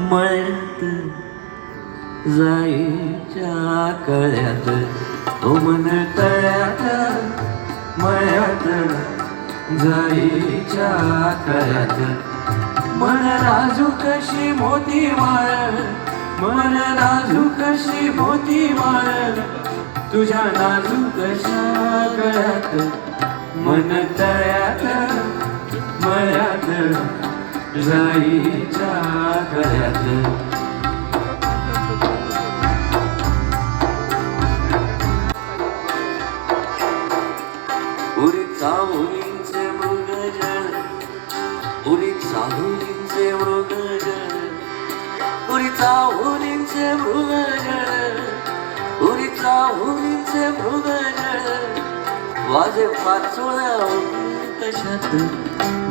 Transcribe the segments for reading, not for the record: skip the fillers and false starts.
मळ्यात जाईच्या कळ्यात ओ मन तळ्यात मळ्यात जाईच्या कळ्यात मन राजू कशी मोती माळ मन राजू कशी मोती माळ तुझ्या नाजू कशा गळ्यात मन तळ्यात मळ्यात जाईच्या कळ्यात उरीत साहुलींचे मृगजळ उरीत साहुलींचे मृगजळ उरीत साहुलींचे मृगजळ उरीत साहुलींचे मृगजळ वाजे पाचोळ्या कशात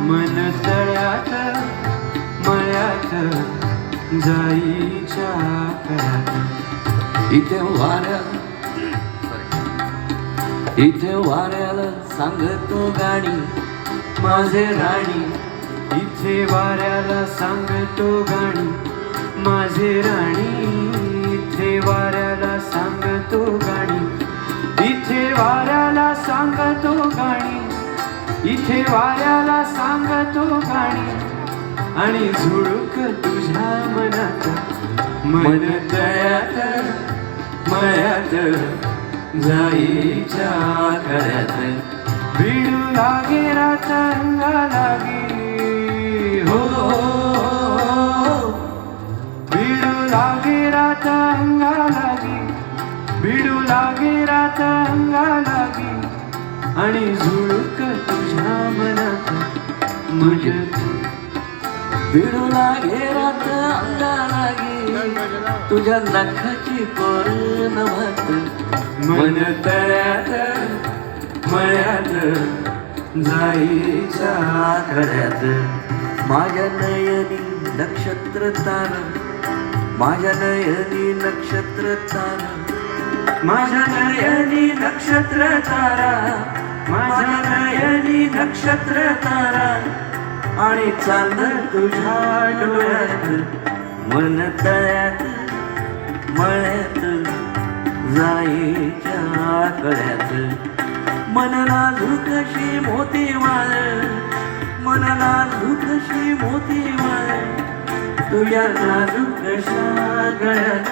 मन तळ्यात मळ्यात जाईच्या कळ्यात इथे वाऱ्याला सांगतो गाणी माझे राणी इथे वाऱ्याला सांगतो गाणी माझे राणी इथे वाऱ्याला सांगतो गाणी इथे वाऱ्याला सांगतो गाणी इथे वाऱ्याला सांगतो गाणी आणि झुळूक तुझ्या मनात मन तळ्यात मळ्यात जाईच्या कळ्यात भिडू लागे रात अंगा लागे हो भिडू लागे रात अंगा लागे भिडू लागे रात अंगा लागे आणि झुळूक तुझ्या मनात मज भिडू लागे रात अंगा लागे तुझ्या नखाची पौर्णमात मन तळ्यात मळ्यात जाईच्या कळ्यात माझ्या नयनी नक्षत्र तारा माझ्या नयनी नक्षत्र तारा माझ्या नयनी नक्षत्र तारा माझ्या नयनी नक्षत्र तारा आणि चांदण तुझ्या डोळ्यात मन तळ्यात मळ्यात जाईच्या कळ्यात मन नाजूकशी मोती माळ मन नाजूकशी मोती माळ तुझ्या नाजूकशा गळ्यात